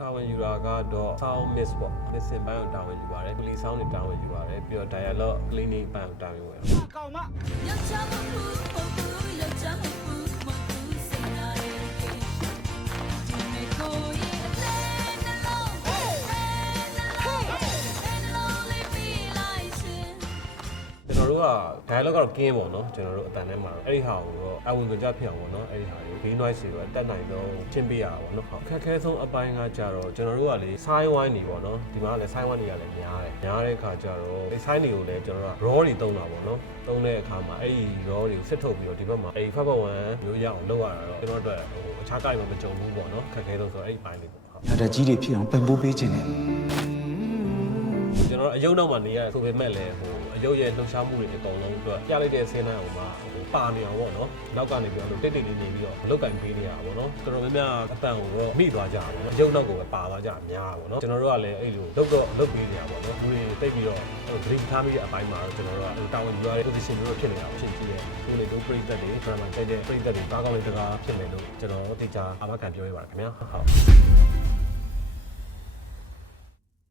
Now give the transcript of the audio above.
တာဝန်ယူတာကတော့ sound mix ပေါ့ mixing ဘိုင်းကိုတာဝန်ယူပါတယ် police sound တွေတာဝန်ယူပါတယ်ပြီးတော့ dialogue cleaning ဘိုင်းကိုတာဝန်ယူပါတယ်ကောင်မကျွန်တော်တို့က dialogue ကတော့ကင်းပေါ့နော်ကျွန်တော်တို့အတန်ထဲမှာအဲ့ဒီဟာကိုတော့အဝင်ကြဖြစ်အောင်ပေါ့နော်အဲ့ဒီဟာတွေ green noise တွေတော့တက်နိုင်တော့ချင်းပေးရတာပေါ့နော်အခက်ခဲဆုံးအပိုင်းကကြတော့ကျွန်တော်တို့ကလေ sign wine တွေပေါ့နော်ဒီမှာလည်း sign wine တွေကလည်းများတဲ့အခါကျတော့ဒီ sign တွေကိုလည်းကျွန်တော်တို့ raw တွေသုံးတာပေါ့နော်သုံးတဲ့အခါမှာအဲ့ဒီ raw တွေကိုစစ်ထုတ်ပြီးတော့ဒီဘက်မှာအဲ့ဒီဖတ်ပတ်ဝန်းမျိုးရအောင်လုပ်ရတာတော့ကျွန်တော်တို့အခြားကိုင်မှာမကြုံဘူးပေါ့နော်အခက်ခဲဆုံးဆိုတော့အဲ့ဒီပိုင်းလေးပေါ့ဟုတ်ရတဲ့ကြီးတွေဖြစ်အောင်ပံ့ပိုးပေးခြင်းနဲ့ကျွန်တော်အယုံနောက်မှာနေရဆိုပေမဲ့လည်းအယုတ်ရဲ့လှုပ်ရှားမှုတွေအကုန်လုံးအတွက်ပြလိုက်တဲ့ဆင်းနှံအောင်မှာပါနေအောင်ပေါ့နော်နောက်ကနေပြီးတော့တိတ်တိတ်လေးနေပြီးတော့လုတ်ကင်ပေးနေရတာပေါ့နော်တော်တော်များများအတန်ကိုတော့မိသွားကြတာပေါ့နော်အယုတ်နောက်ကိုပဲပါသွားကြများတာပေါ့နော်ကျွန်တော်တို့ကလည်းအဲ့လိုလုတ်ပေးနေရပါပေါ့နော်လူတွေတိတ်ပြီးတော့ဂရိထားမိတဲ့အပိုင်းမှာတော့ကျွန်တော်တို့ကတာဝန်ယူရတဲ့ position မျိုးဖြစ်နေတာဖြစ်ကြည့်တယ်ဒီလေတို့ပြိသက်တွေ drama တိုက်တဲ့ပြိသက်တွေတားကောင်းလေးတကားဖြစ်နေလို့ကျွန်တော်တို့တေချာအာမခံပြောရပါတယ်ခင်ဗျာဟုတ်